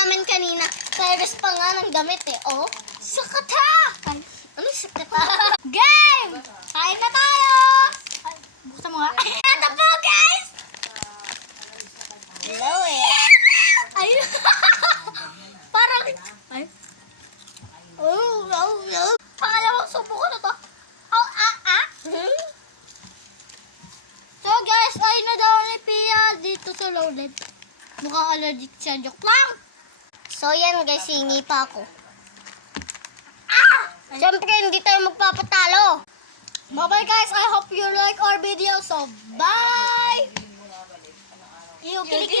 namin kanina. Pares pa nga ng damit eh. Oh, sakata! Ay, ano sakata? Game! Kain na tayo! Ay, buksan mo nga. Ito po, guys! Hello eh. Ay, parang, ay. Oh. Pangalawang subo ko na to. Oh, So guys, ay na daw ni Pia dito sa loaded. Mukhang allergic siya. Joke lang. So yan guys, hingi pa ako. Siyempre, hindi tayo magpapatalo. Bye-bye guys. I hope you like our video. So, bye! Kilikili.